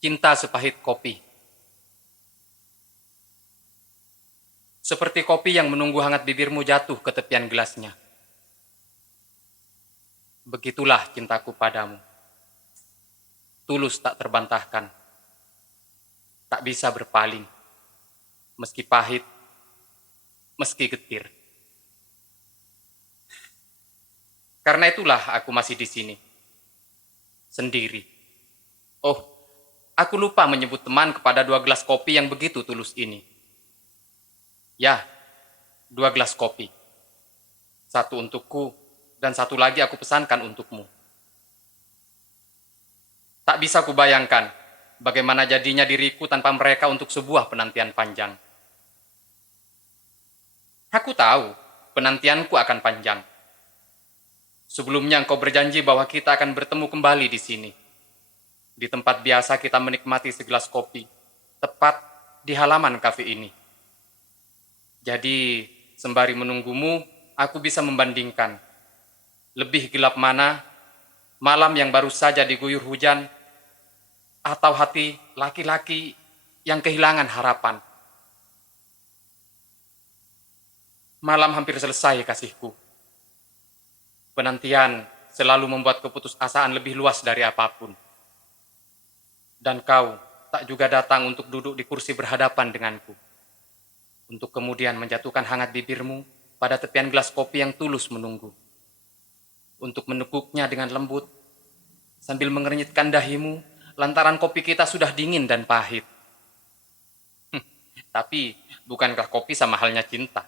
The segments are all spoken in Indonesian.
Cinta sepahit kopi. Seperti kopi yang menunggu hangat bibirmu jatuh ke tepian gelasnya. Begitulah cintaku padamu. Tulus tak terbantahkan. Tak bisa berpaling. Meski pahit, meski getir. Karena itulah aku masih di sini. Sendiri. Oh, aku lupa menyebut teman kepada 2 gelas kopi yang begitu tulus ini. Ya, 2 gelas kopi. Satu untukku, dan satu lagi aku pesankan untukmu. Tak bisa kubayangkan bagaimana jadinya diriku tanpa mereka untuk sebuah penantian panjang. Aku tahu penantianku akan panjang. Sebelumnya engkau berjanji bahwa kita akan bertemu kembali di sini. Di tempat biasa kita menikmati segelas kopi, tepat di halaman kafe ini. Jadi, sembari menunggumu, aku bisa membandingkan. Lebih gelap mana, malam yang baru saja diguyur hujan, atau hati laki-laki yang kehilangan harapan. Malam hampir selesai, kasihku. Penantian selalu membuat keputusasaan lebih luas dari apapun. Dan kau tak juga datang untuk duduk di kursi berhadapan denganku. Untuk kemudian menjatuhkan hangat bibirmu pada tepian gelas kopi yang tulus menunggu. Untuk meneguknya dengan lembut, sambil mengernyitkan dahimu, lantaran kopi kita sudah dingin dan pahit. Tapi, bukankah kopi sama halnya cinta?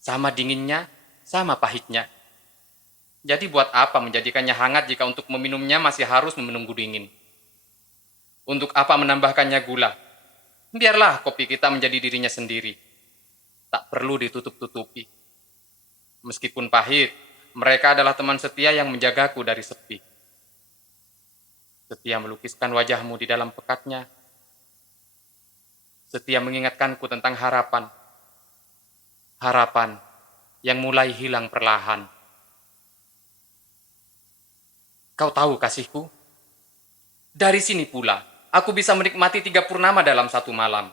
Sama dinginnya, sama pahitnya. Jadi buat apa menjadikannya hangat jika untuk meminumnya masih harus menunggu dingin? Untuk apa menambahkannya gula? Biarlah kopi kita menjadi dirinya sendiri. Tak perlu ditutup-tutupi. Meskipun pahit, mereka adalah teman setia yang menjagaku dari sepi. Setia melukiskan wajahmu di dalam pekatnya. Setia mengingatkanku tentang harapan. Harapan yang mulai hilang perlahan. Kau tahu kasihku? Dari sini pula, aku bisa menikmati 3 purnama dalam satu malam.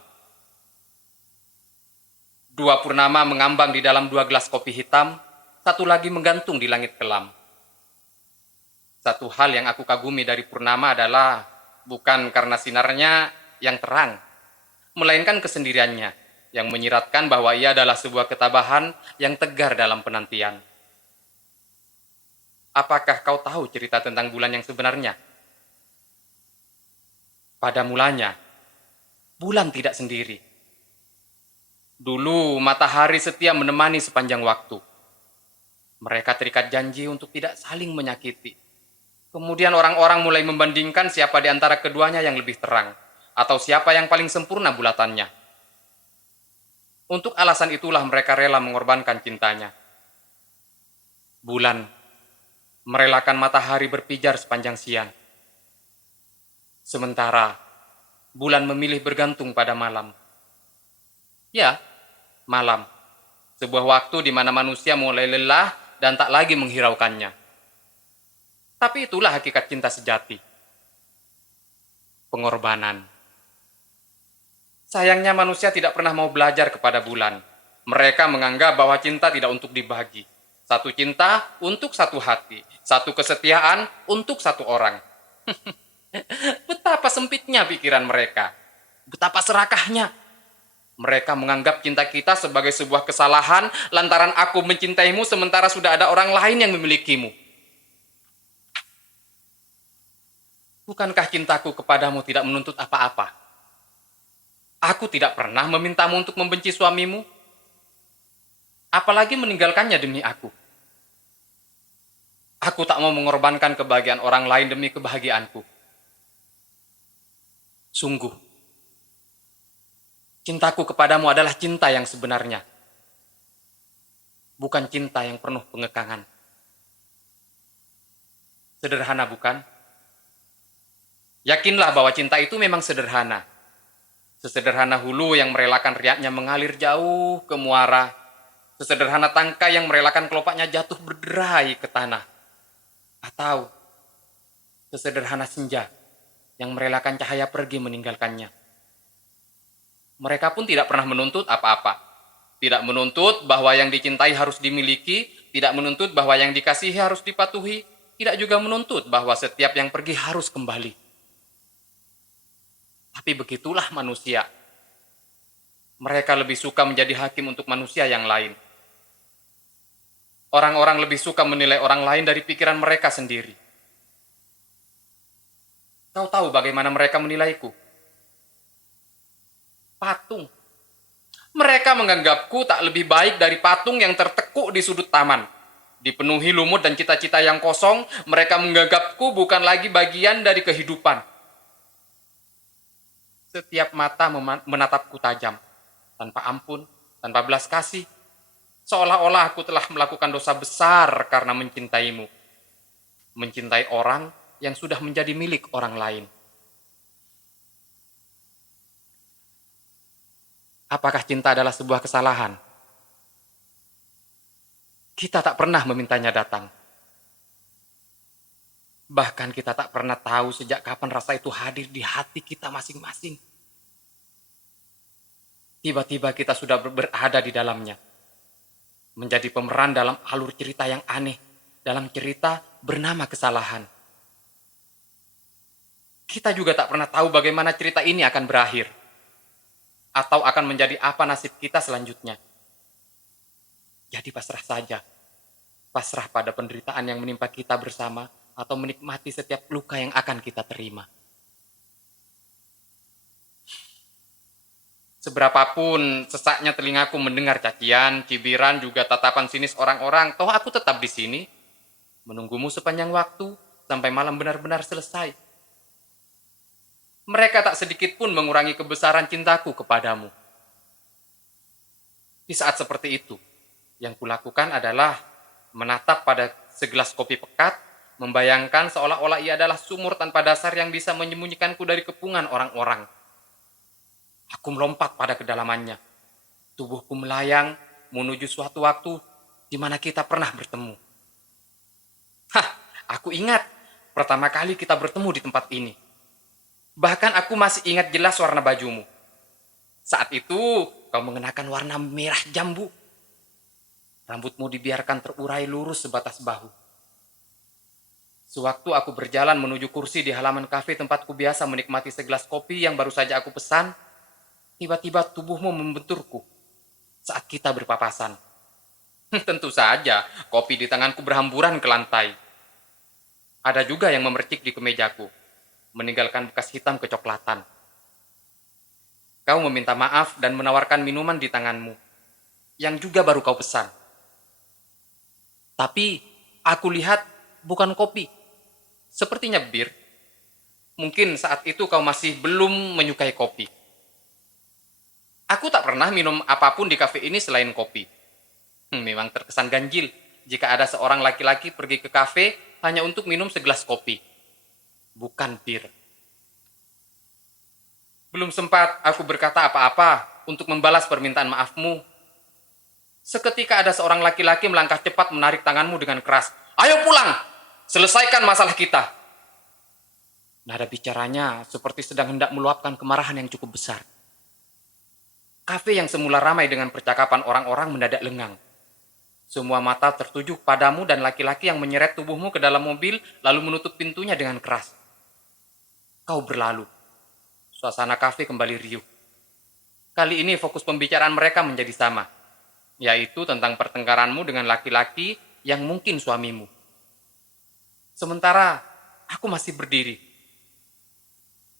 2 purnama mengambang di dalam 2 gelas kopi hitam, satu lagi menggantung di langit kelam. Satu hal yang aku kagumi dari purnama adalah bukan karena sinarnya yang terang, melainkan kesendiriannya yang menyiratkan bahwa ia adalah sebuah ketabahan yang tegar dalam penantian. Apakah kau tahu cerita tentang bulan yang sebenarnya? Pada mulanya, bulan tidak sendiri. Dulu matahari setia menemani sepanjang waktu. Mereka terikat janji untuk tidak saling menyakiti. Kemudian orang-orang mulai membandingkan siapa di antara keduanya yang lebih terang, atau siapa yang paling sempurna bulatannya. Untuk alasan itulah mereka rela mengorbankan cintanya. Bulan merelakan matahari berpijar sepanjang siang. Sementara, bulan memilih bergantung pada malam. Ya, malam. Sebuah waktu di mana manusia mulai lelah dan tak lagi menghiraukannya. Tapi itulah hakikat cinta sejati. Pengorbanan. Sayangnya manusia tidak pernah mau belajar kepada bulan. Mereka menganggap bahwa cinta tidak untuk dibagi. Satu cinta untuk satu hati. Satu kesetiaan untuk satu orang. Betapa sempitnya pikiran mereka. Betapa serakahnya. Mereka menganggap cinta kita sebagai sebuah kesalahan lantaran aku mencintaimu sementara sudah ada orang lain yang memilikimu. Bukankah cintaku kepadamu tidak menuntut apa-apa? Aku tidak pernah memintamu untuk membenci suamimu. Apalagi meninggalkannya demi aku. Aku tak mau mengorbankan kebahagiaan orang lain demi kebahagiaanku. Sungguh, cintaku kepadamu adalah cinta yang sebenarnya. Bukan cinta yang penuh pengekangan. Sederhana bukan? Yakinlah bahwa cinta itu memang sederhana. Sesederhana hulu yang merelakan riaknya mengalir jauh ke muara. Sesederhana tangkai yang merelakan kelopaknya jatuh berderai ke tanah. Atau sesederhana senja yang merelakan cahaya pergi meninggalkannya. Mereka pun tidak pernah menuntut apa-apa. Tidak menuntut bahwa yang dicintai harus dimiliki, tidak menuntut bahwa yang dikasihi harus dipatuhi, tidak juga menuntut bahwa setiap yang pergi harus kembali. Tapi begitulah manusia. Mereka lebih suka menjadi hakim untuk manusia yang lain. Orang-orang lebih suka menilai orang lain dari pikiran mereka sendiri. Kau tahu bagaimana mereka menilaiku? Patung. Mereka menganggapku tak lebih baik dari patung yang tertekuk di sudut taman. Dipenuhi lumut dan cita-cita yang kosong, mereka menganggapku bukan lagi bagian dari kehidupan. Setiap mata menatapku tajam, tanpa ampun, tanpa belas kasih. Seolah-olah aku telah melakukan dosa besar karena mencintaimu. Mencintai orang yang sudah menjadi milik orang lain. Apakah cinta adalah sebuah kesalahan? Kita tak pernah memintanya datang. Bahkan kita tak pernah tahu sejak kapan rasa itu hadir di hati kita masing-masing. Tiba-tiba kita sudah berada di dalamnya. Menjadi pemeran dalam alur cerita yang aneh. Dalam cerita bernama kesalahan. Kita juga tak pernah tahu bagaimana cerita ini akan berakhir. Atau akan menjadi apa nasib kita selanjutnya. Jadi pasrah saja. Pasrah pada penderitaan yang menimpa kita bersama atau menikmati setiap luka yang akan kita terima. Seberapapun sesaknya telingaku mendengar cacian, cibiran, juga tatapan sinis orang-orang, toh aku tetap di sini, menunggumu sepanjang waktu sampai malam benar-benar selesai. Mereka tak sedikit pun mengurangi kebesaran cintaku kepadamu. Di saat seperti itu, yang kulakukan adalah menatap pada segelas kopi pekat, membayangkan seolah-olah ia adalah sumur tanpa dasar yang bisa menyembunyikanku dari kepungan orang-orang. Aku melompat pada kedalamannya. Tubuhku melayang menuju suatu waktu di mana kita pernah bertemu. Aku ingat pertama kali kita bertemu di tempat ini. Bahkan aku masih ingat jelas warna bajumu. Saat itu kau mengenakan warna merah jambu. Rambutmu dibiarkan terurai lurus sebatas bahu. Sewaktu aku berjalan menuju kursi di halaman kafe tempatku biasa menikmati segelas kopi yang baru saja aku pesan, tiba-tiba tubuhmu membenturku saat kita berpapasan. Tentu saja, kopi di tanganku berhamburan ke lantai. Ada juga yang memercik di kemejaku, meninggalkan bekas hitam kecoklatan. Kau meminta maaf dan menawarkan minuman di tanganmu, yang juga baru kau pesan. Tapi, aku lihat bukan kopi. Sepertinya bir. Mungkin saat itu kau masih belum menyukai kopi. Aku tak pernah minum apapun di kafe ini selain kopi. Memang terkesan ganjil jika ada seorang laki-laki pergi ke kafe hanya untuk minum segelas kopi. Bukan bir. Belum sempat aku berkata apa-apa untuk membalas permintaan maafmu. Seketika ada seorang laki-laki melangkah cepat menarik tanganmu dengan keras. Ayo pulang! Selesaikan masalah kita. Nada bicaranya seperti sedang hendak meluapkan kemarahan yang cukup besar. Kafe yang semula ramai dengan percakapan orang-orang mendadak lengang. Semua mata tertuju padamu dan laki-laki yang menyeret tubuhmu ke dalam mobil lalu menutup pintunya dengan keras. Kau berlalu. Suasana kafe kembali riuh. Kali ini fokus pembicaraan mereka menjadi sama, yaitu tentang pertengkaranmu dengan laki-laki yang mungkin suamimu. Sementara aku masih berdiri,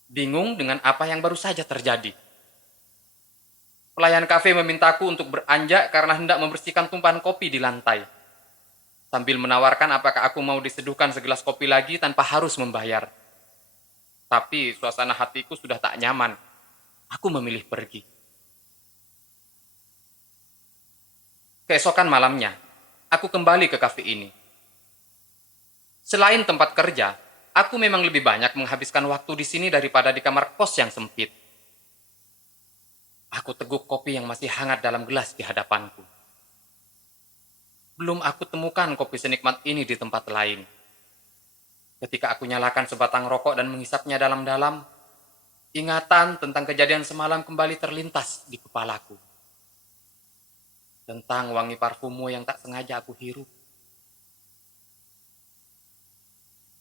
bingung dengan apa yang baru saja terjadi. Pelayan kafe memintaku untuk beranjak karena hendak membersihkan tumpahan kopi di lantai. Sambil menawarkan apakah aku mau diseduhkan segelas kopi lagi tanpa harus membayar. Tapi suasana hatiku sudah tak nyaman. Aku memilih pergi. Keesokan malamnya, aku kembali ke kafe ini. Selain tempat kerja, aku memang lebih banyak menghabiskan waktu di sini daripada di kamar kos yang sempit. Aku teguk kopi yang masih hangat dalam gelas di hadapanku. Belum aku temukan kopi senikmat ini di tempat lain. Ketika aku nyalakan sebatang rokok dan menghisapnya dalam-dalam, ingatan tentang kejadian semalam kembali terlintas di kepalaku. Tentang wangi parfummu yang tak sengaja aku hirup.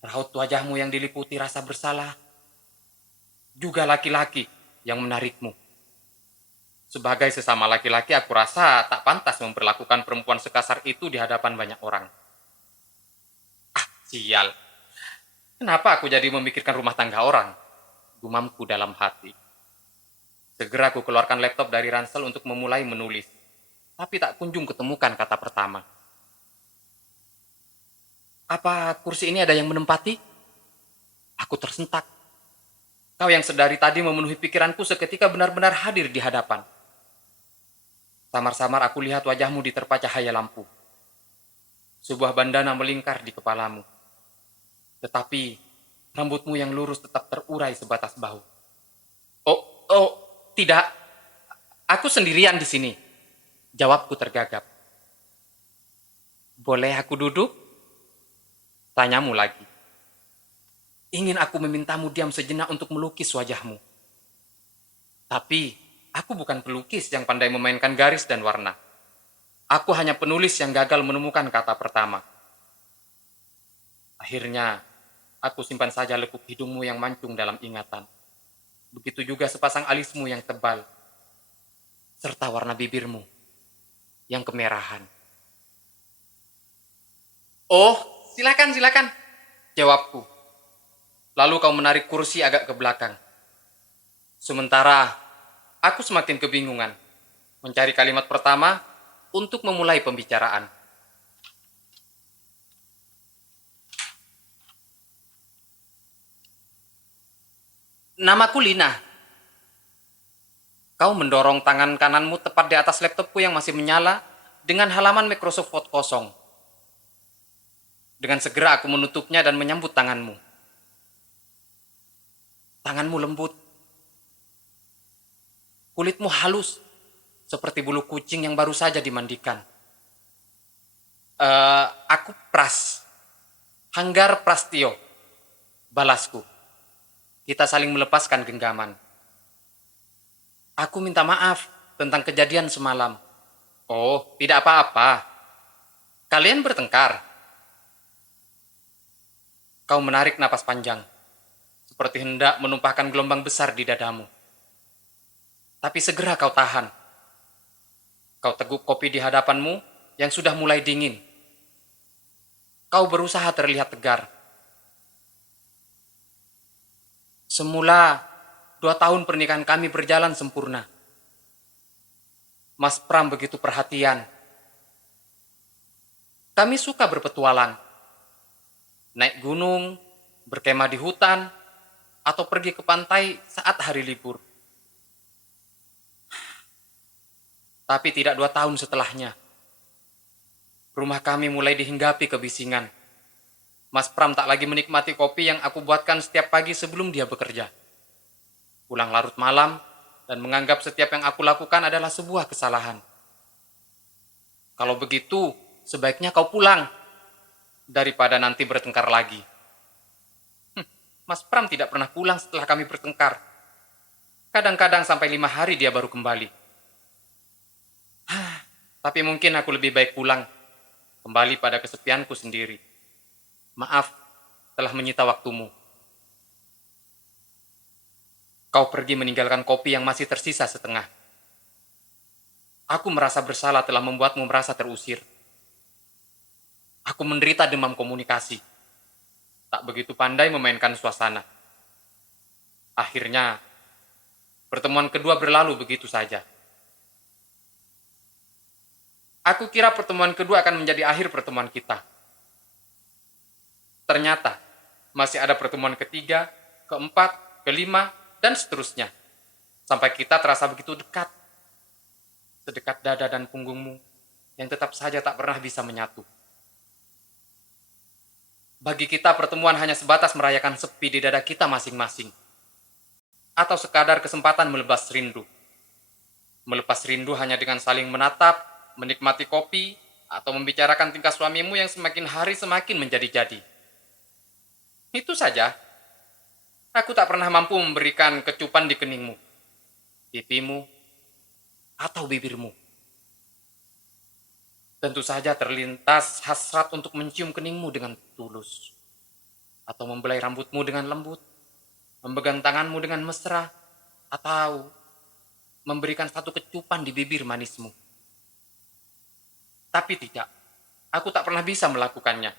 Raut wajahmu yang diliputi rasa bersalah. Juga laki-laki yang menarikmu. Sebagai sesama laki-laki, aku rasa tak pantas memperlakukan perempuan sekasar itu di hadapan banyak orang. Ah, sial. Kenapa aku jadi memikirkan rumah tangga orang? Gumamku dalam hati. Segera aku keluarkan laptop dari ransel untuk memulai menulis. Tapi tak kunjung ketemukan kata pertama. Apa kursi ini ada yang menempati? Aku tersentak. Kau yang sedari tadi memenuhi pikiranku seketika benar-benar hadir di hadapan. Samar-samar aku lihat wajahmu diterpa cahaya lampu. Sebuah bandana melingkar di kepalamu. Tetapi rambutmu yang lurus tetap terurai sebatas bahu. Oh, tidak. Aku sendirian di sini. Jawabku tergagap. Boleh aku duduk? Tanyamu lagi. Ingin aku memintamu diam sejenak untuk melukis wajahmu. Tapi, aku bukan pelukis yang pandai memainkan garis dan warna. Aku hanya penulis yang gagal menemukan kata pertama. Akhirnya, aku simpan saja lekuk hidungmu yang mancung dalam ingatan. Begitu juga sepasang alismu yang tebal. Serta warna bibirmu yang kemerahan. Oh, silakan, jawabku. Lalu kau menarik kursi agak ke belakang. Sementara, aku semakin kebingungan mencari kalimat pertama untuk memulai pembicaraan. Namaku Lina. Kau mendorong tangan kananmu tepat di atas laptopku yang masih menyala dengan halaman Microsoft Word kosong. Dengan segera aku menutupnya dan menyambut tanganmu. Tanganmu lembut. Kulitmu halus, seperti bulu kucing yang baru saja dimandikan. Aku Pras. Hanggar Prastio. Balasku. Kita saling melepaskan genggaman. Aku minta maaf tentang kejadian semalam. Oh, tidak apa-apa. Kalian bertengkar. Kau menarik napas panjang, seperti hendak menumpahkan gelombang besar di dadamu. Tapi segera kau tahan. Kau teguk kopi di hadapanmu yang sudah mulai dingin. Kau berusaha terlihat tegar. Semula, 2 tahun pernikahan kami berjalan sempurna. Mas Pram begitu perhatian. Kami suka berpetualang. Naik gunung, berkemah di hutan, atau pergi ke pantai saat hari libur. Tapi tidak 2 tahun setelahnya, rumah kami mulai dihinggapi kebisingan. Mas Pram tak lagi menikmati kopi yang aku buatkan setiap pagi sebelum dia bekerja. Pulang larut malam, dan menganggap setiap yang aku lakukan adalah sebuah kesalahan. Kalau begitu, sebaiknya kau pulang, daripada nanti bertengkar lagi. Mas Pram tidak pernah pulang setelah kami bertengkar. Kadang-kadang sampai 5 hari dia baru kembali. Tapi mungkin aku lebih baik pulang, kembali pada kesepianku sendiri. Maaf, telah menyita waktumu. Kau pergi meninggalkan kopi yang masih tersisa setengah. Aku merasa bersalah telah membuatmu merasa terusir. Aku menderita demam komunikasi. Tak begitu pandai memainkan suasana. Akhirnya, pertemuan kedua berlalu begitu saja. Aku kira pertemuan kedua akan menjadi akhir pertemuan kita. Ternyata, masih ada pertemuan ketiga, keempat, kelima, dan seterusnya. Sampai kita terasa begitu dekat. Sedekat dada dan punggungmu, yang tetap saja tak pernah bisa menyatu. Bagi kita pertemuan hanya sebatas merayakan sepi di dada kita masing-masing. Atau sekadar kesempatan melepas rindu. Melepas rindu hanya dengan saling menatap, menikmati kopi, atau membicarakan tingkah suamimu yang semakin hari semakin menjadi-jadi. Itu saja. Aku tak pernah mampu memberikan kecupan di keningmu, pipimu, atau bibirmu. Tentu saja terlintas hasrat untuk mencium keningmu dengan tulus, atau membelai rambutmu dengan lembut, memegang tanganmu dengan mesra, atau memberikan satu kecupan di bibir manismu. Tapi tidak, aku tak pernah bisa melakukannya.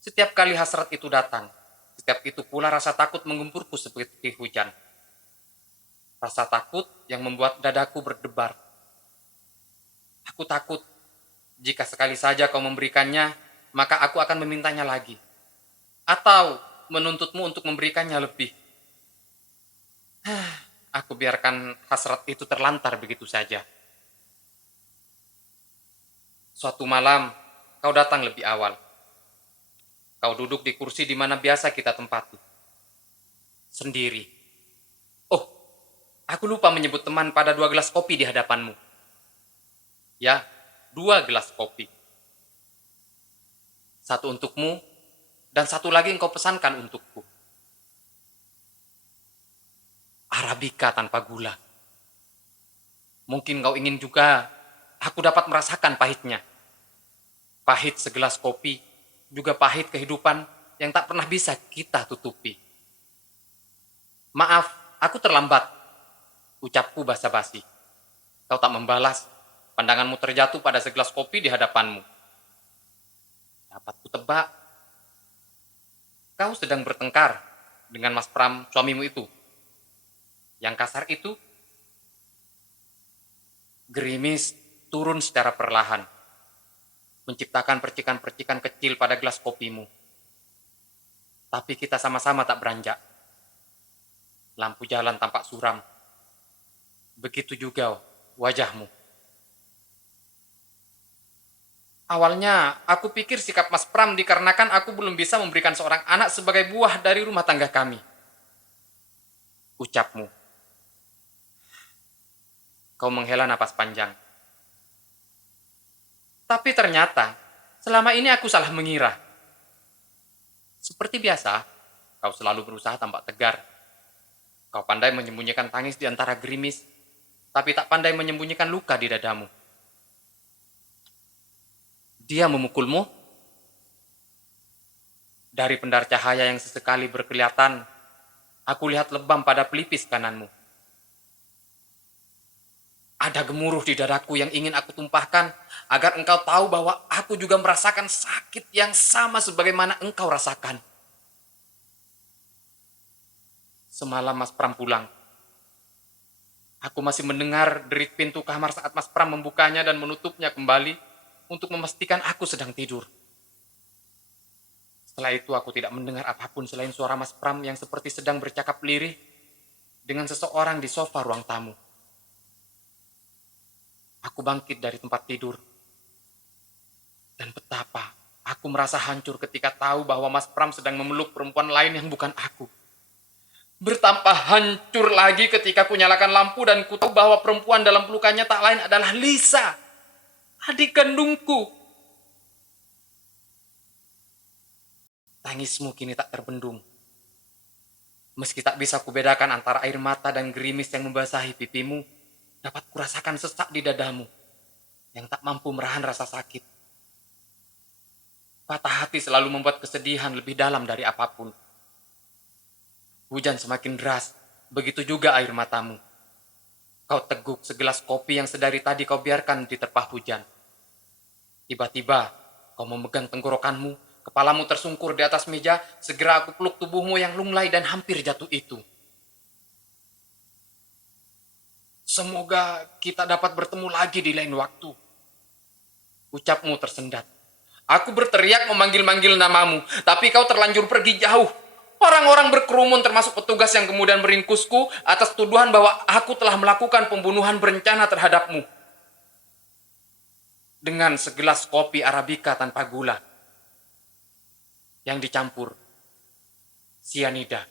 Setiap kali hasrat itu datang, setiap itu pula rasa takut menggempurku seperti hujan. Rasa takut yang membuat dadaku berdebar. Aku takut jika sekali saja kau memberikannya, maka aku akan memintanya lagi. Atau menuntutmu untuk memberikannya lebih. Aku biarkan hasrat itu terlantar begitu saja. Suatu malam, kau datang lebih awal. Kau duduk di kursi di mana biasa kita tempati. Sendiri. Oh, aku lupa menyebut teman pada 2 gelas kopi di hadapanmu. Ya, 2 gelas kopi. Satu untukmu, dan satu lagi engkau pesankan untukku. Arabica tanpa gula. Mungkin kau ingin juga aku dapat merasakan pahitnya. Pahit segelas kopi, juga pahit kehidupan yang tak pernah bisa kita tutupi. Maaf, aku terlambat. Ucapku basa-basi. Kau tak membalas. Pandanganmu terjatuh pada segelas kopi di hadapanmu. Dapat kutebak. Kau sedang bertengkar dengan Mas Pram, suamimu itu. Yang kasar itu, gerimis turun secara perlahan, menciptakan percikan-percikan kecil pada gelas kopimu. Tapi kita sama-sama tak beranjak. Lampu jalan tampak suram. Begitu juga wajahmu. Awalnya, aku pikir sikap Mas Pram dikarenakan aku belum bisa memberikan seorang anak sebagai buah dari rumah tangga kami. Ucapmu. Kau menghela napas panjang. Tapi ternyata, selama ini aku salah mengira. Seperti biasa, kau selalu berusaha tampak tegar. Kau pandai menyembunyikan tangis di antara gerimis, tapi tak pandai menyembunyikan luka di dadamu. Dia memukulmu? Dari pendar cahaya yang sesekali berkelihatan, aku lihat lebam pada pelipis kananmu. Ada gemuruh di dadaku yang ingin aku tumpahkan agar engkau tahu bahwa aku juga merasakan sakit yang sama sebagaimana engkau rasakan. Semalam Mas Pram pulang. Aku masih mendengar derit pintu kamar saat Mas Pram membukanya dan menutupnya kembali untuk memastikan aku sedang tidur. Setelah itu aku tidak mendengar apapun selain suara Mas Pram yang seperti sedang bercakap lirih dengan seseorang di sofa ruang tamu. Aku bangkit dari tempat tidur. Dan betapa aku merasa hancur ketika tahu bahwa Mas Pram sedang memeluk perempuan lain yang bukan aku. Bertambah hancur lagi ketika ku nyalakan lampu dan ku tahu bahwa perempuan dalam pelukannya tak lain adalah Lisa, adik kandungku. Tangismu kini tak terbendung. Meski tak bisa kubedakan antara air mata dan gerimis yang membasahi pipimu, dapat kurasakan sesak di dadamu yang tak mampu menahan rasa sakit. Patah hati selalu membuat kesedihan lebih dalam dari apapun. Hujan semakin deras, begitu juga air matamu. Kau teguk segelas kopi yang sedari tadi kau biarkan diterpa hujan. Tiba-tiba, kau memegang tenggorokanmu, kepalamu tersungkur di atas meja, segera aku peluk tubuhmu yang lunglai dan hampir jatuh itu. Semoga kita dapat bertemu lagi di lain waktu. Ucapmu tersendat. Aku berteriak memanggil-manggil namamu, tapi kau terlanjur pergi jauh. Orang-orang berkerumun termasuk petugas yang kemudian meringkusku atas tuduhan bahwa aku telah melakukan pembunuhan berencana terhadapmu. Dengan segelas kopi Arabica tanpa gula yang dicampur sianida.